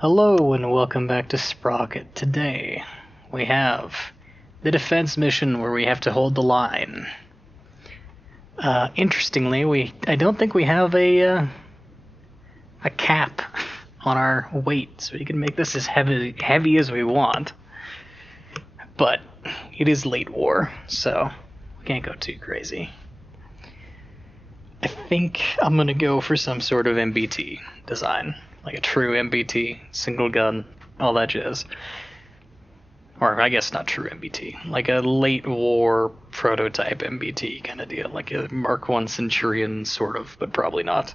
Hello and welcome back to Sprocket. Today we have the defense mission where we have to hold the line. Interestingly, I don't think we have a cap on our weight, so we can make this as heavy as we want. But it is late war, so we can't go too crazy. I think I'm gonna go for some sort of MBT design, like a true MBT, single gun, all that jazz. Or I guess not true MBT, like a late war prototype MBT kind of deal, like a Mark I Centurion sort of, but probably not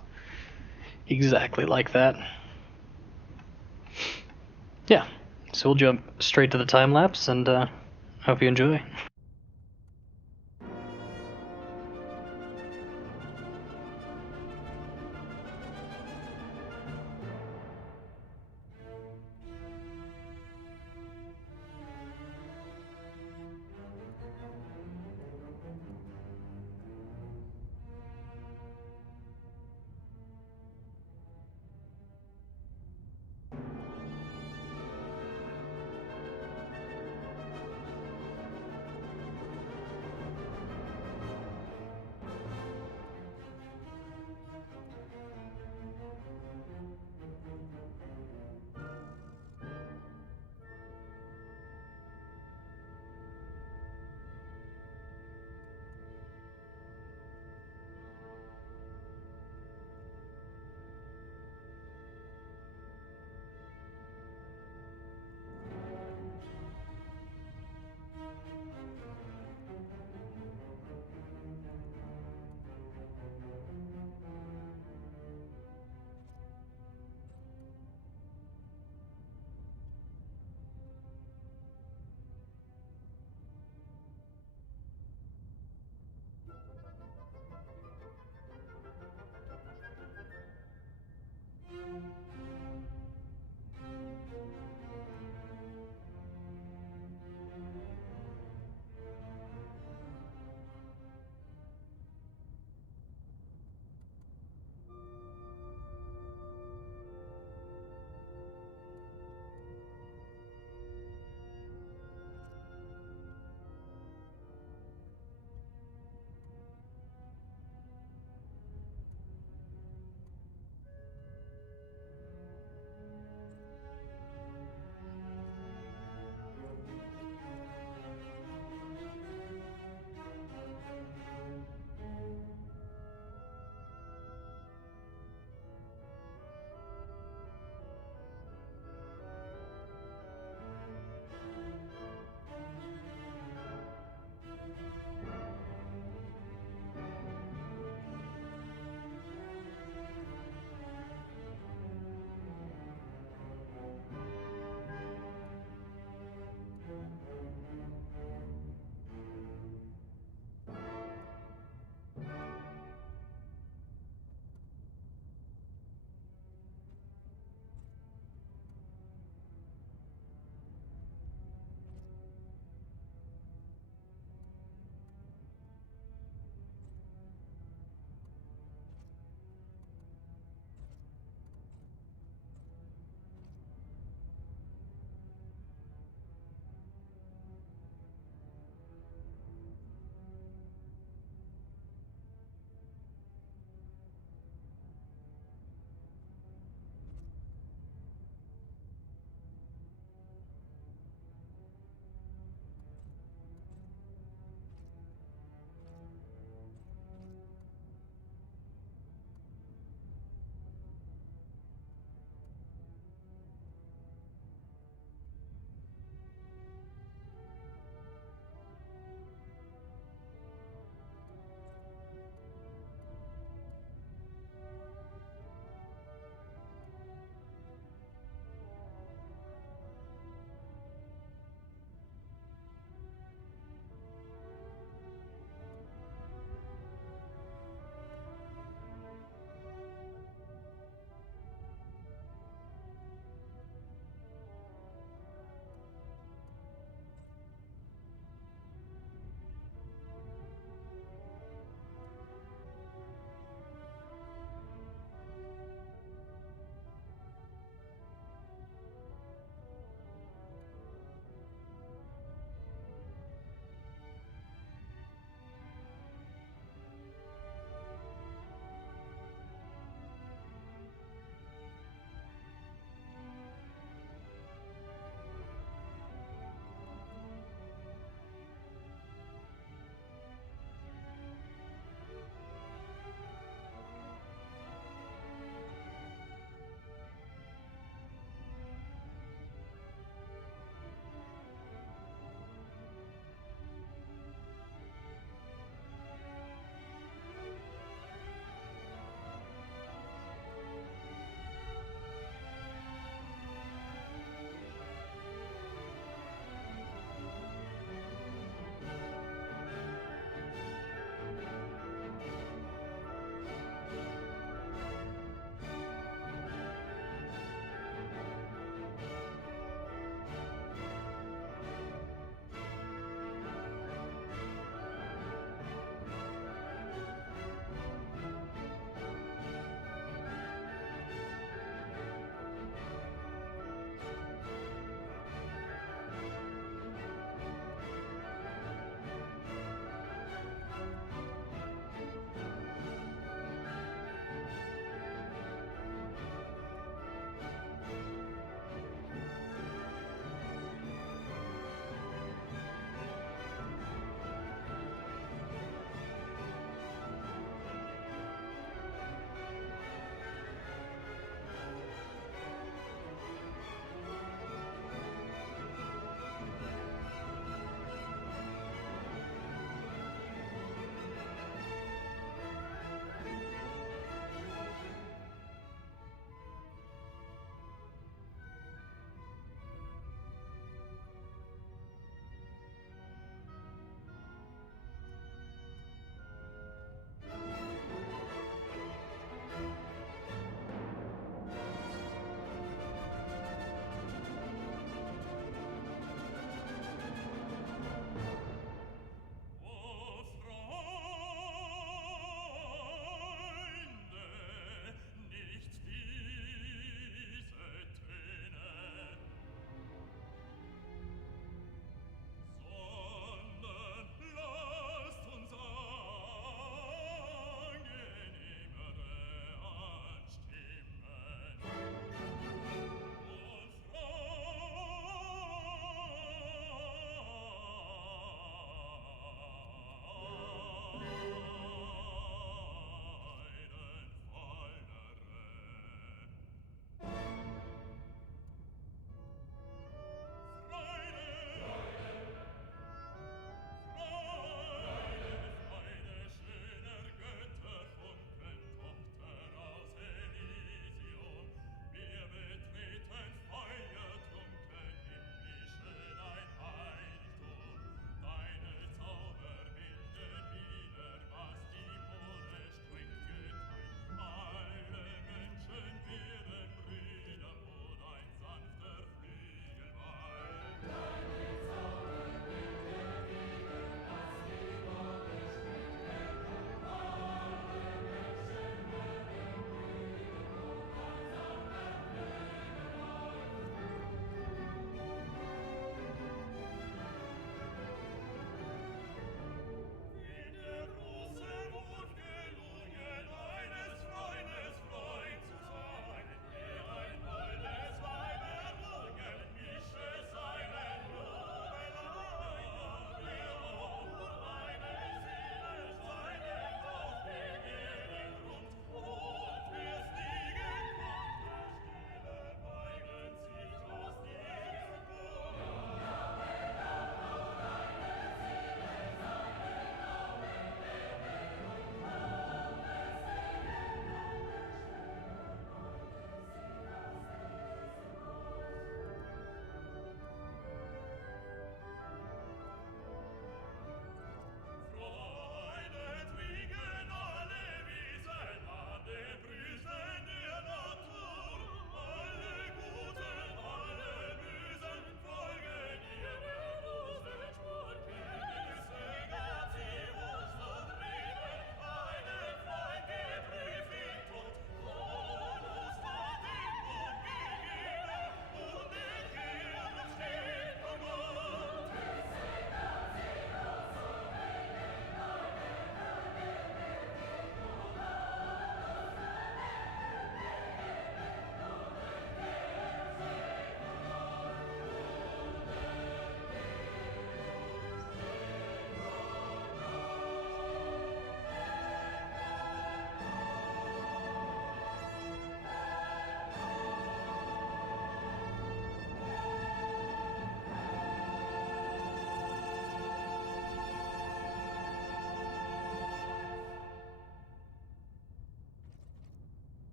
exactly like that. Yeah, so we'll jump straight to the time lapse and hope you enjoy.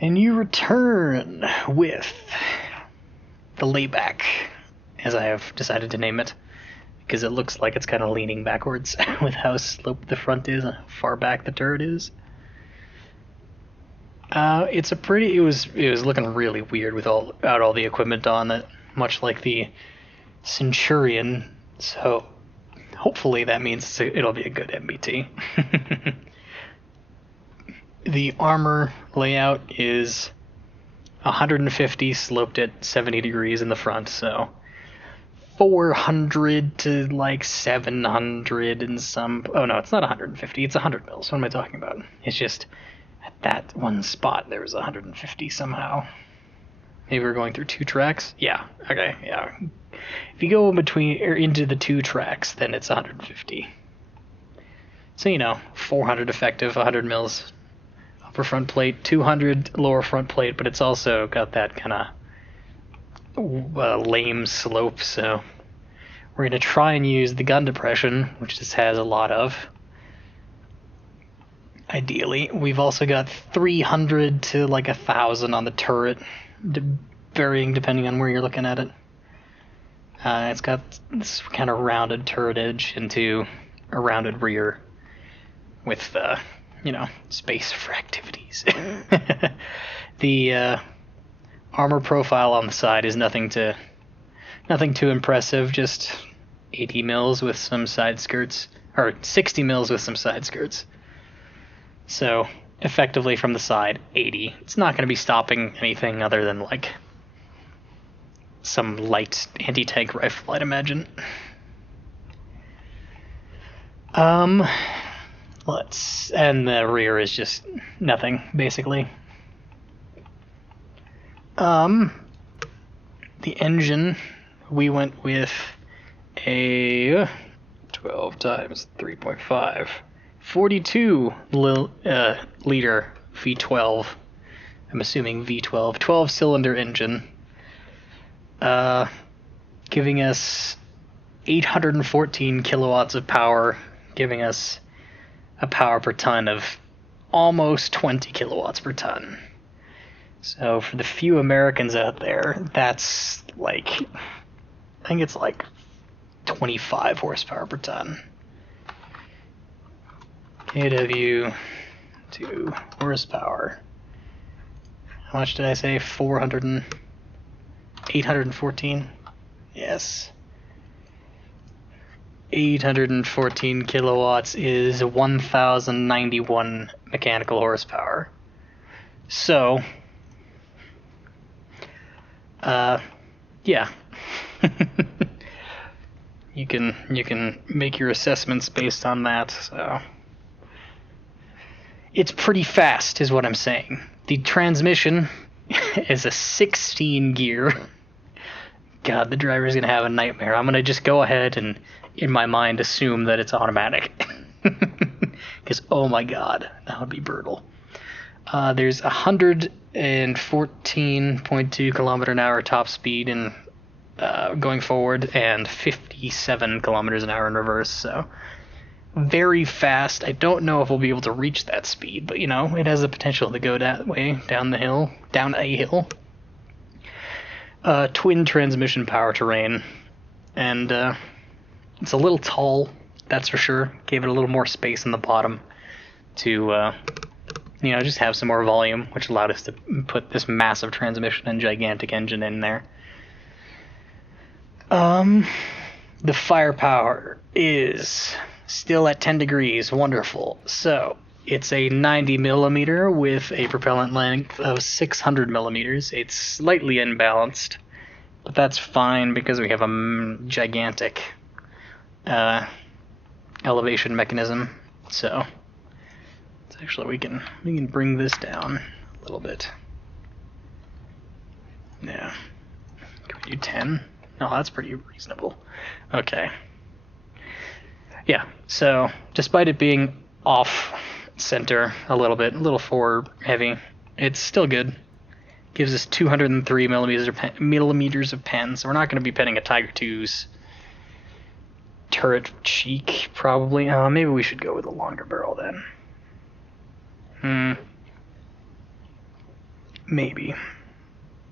And you return with the layback, as I have decided to name it, because it looks like it's kind of leaning backwards with how sloped the front is and how far back the turret is. It's a pretty. It was looking really weird without all the equipment on it, much like the Centurion. So hopefully that means it'll be a good MBT. The armor layout is 150 sloped at 70 degrees in the front, so 400 to like 700 and some. Oh no, it's not 150. It's 100 mils. What am I talking about? It's just at that one spot there was 150 somehow. Maybe we're going through 2 tracks. Yeah. Okay. Yeah. If you go in between or into the 2 tracks, then it's 150. So 400 effective, 100 mils upper front plate, 200 lower front plate, but it's also got that kind of lame slope. So we're gonna try and use the gun depression, which this has a lot of. Ideally, we've also got 300 to like 1,000 on the turret, varying depending on where you're looking at it. It's got this kind of rounded turret edge into a rounded rear with, space for activities. The armor profile on the side is nothing too impressive, just 80 mils with some side skirts, or 60 mils with some side skirts. So, effectively from the side, 80. It's not going to be stopping anything other than, like, some light anti-tank rifle, I'd imagine. And the rear is just nothing, basically. The engine, we went with a 12 times 3.5. 42 liter V12. I'm assuming V12. 12-cylinder engine. Giving us 814 kilowatts of power, giving us a power per ton of almost 20 kilowatts per ton. So for the few Americans out there, that's like, I think it's like 25 horsepower per ton. KW to horsepower. How much did I say? 814? Yes. 814 kilowatts is 1,091 mechanical horsepower. So, yeah. you can make your assessments based on that. So, it's pretty fast, is what I'm saying. The transmission is a 16 gear. God, the driver's gonna have a nightmare. I'm gonna just go ahead and, in my mind, assume that it's automatic. Because, oh my god, that would be brutal. There's 114.2 kilometer an hour top speed in going forward, and 57 kilometers an hour in reverse, so very fast. I don't know if we'll be able to reach that speed, but it has the potential to go that way, down a hill. Twin transmission powertrain, and it's a little tall, that's for sure. Gave it a little more space in the bottom to just have some more volume, which allowed us to put this massive transmission and gigantic engine in there. The firepower is still at 10 degrees, wonderful. So it's a 90 millimeter with a propellant length of 600 millimeters. It's slightly imbalanced, but that's fine because we have a gigantic elevation mechanism. So it's actually we can bring this down a little bit. Yeah. Can we do 10? No, that's pretty reasonable. Okay. Yeah, so despite it being off center a little forward heavy, it's still good. Gives us 203 millimeters of pen, so we're not going to be penning a Tiger II's turret cheek, probably. Maybe we should go with a longer barrel then. Maybe.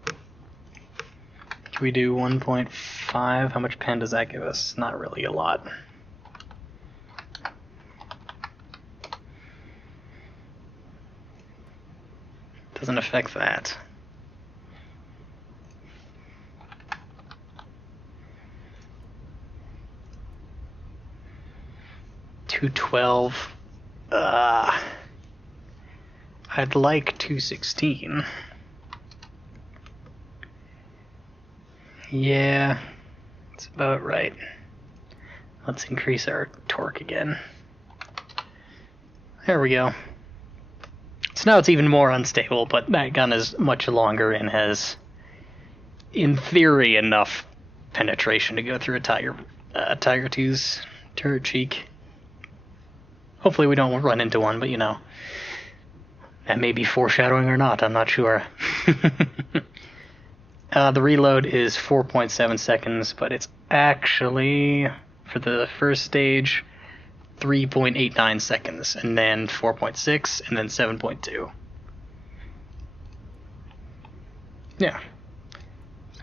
Can we do 1.5? How much pen does that give us? Not really a lot. Doesn't affect that. $212. I'd like 216. Yeah, that's about right. Let's increase our torque again. There we go. So now it's even more unstable, but that gun is much longer and has, in theory, enough penetration to go through a Tiger II's turret cheek. Hopefully we don't run into one, but you know, that may be foreshadowing or not, I'm not sure. The reload is 4.7 seconds, but it's actually, for the first stage, 3.89 seconds, and then 4.6, and then 7.2. Yeah.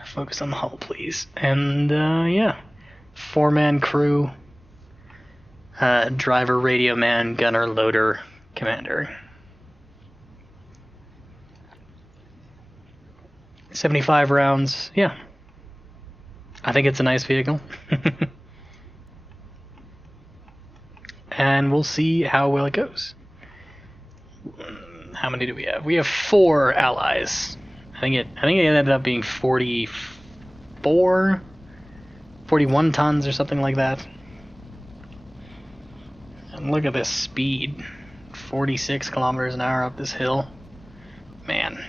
Focus on the hull, please. And, yeah. 4-man crew. Driver, radio man, gunner, loader, commander. 75 rounds, yeah. I think it's a nice vehicle. And we'll see how well it goes. How many do we have? We have 4 allies. I think it ended up being 41 tons or something like that. And look at this speed. 46 kilometers an hour up this hill. Man.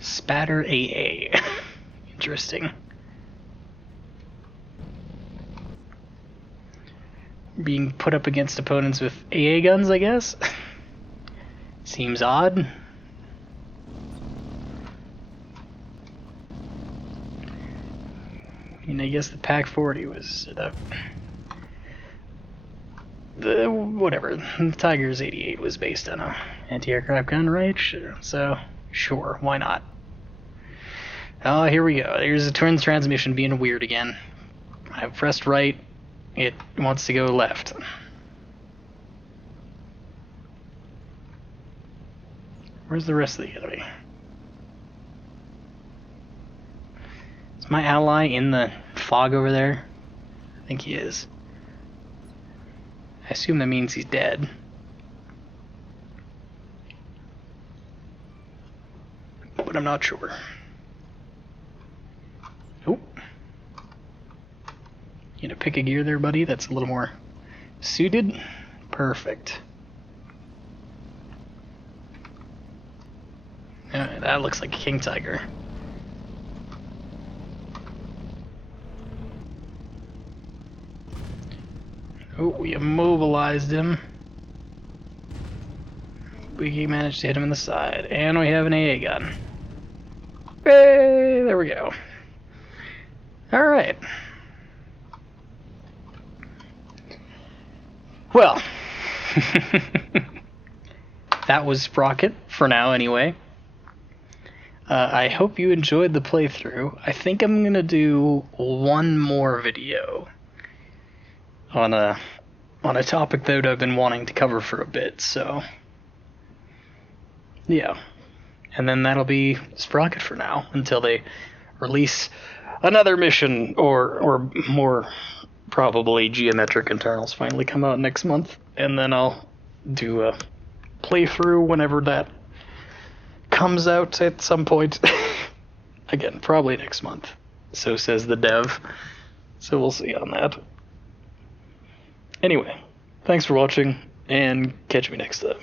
Spatter AA. Interesting. Being put up against opponents with AA guns, I guess? Seems odd. I mean, I guess the Pac 40 was the whatever. The Tiger's 88 was based on a anti-aircraft gun, right? So sure, why not? Oh, here we go. There's a twin transmission being weird again. I've pressed right. It wants to go left. Where's the rest of the enemy? Is my ally in the fog over there? I think he is. I assume that means he's dead. But I'm not sure. Oh. You gonna pick a gear there, buddy? That's a little more suited? Perfect. Yeah, that looks like a King Tiger. Oh, we immobilized him. We managed to hit him in the side. And we have an AA gun. Hey, there we go. Alright. Well, that was Sprocket, for now anyway. I hope you enjoyed the playthrough. I think I'm going to do one more video on a topic that I've been wanting to cover for a bit, so yeah. And then that'll be Sprocket for now, until they release another mission, or more probably Geometric Internals finally come out next month, and then I'll do a playthrough whenever that comes out at some point. Again, probably next month. So says the dev. So we'll see on that. Anyway, thanks for watching, and catch me next time.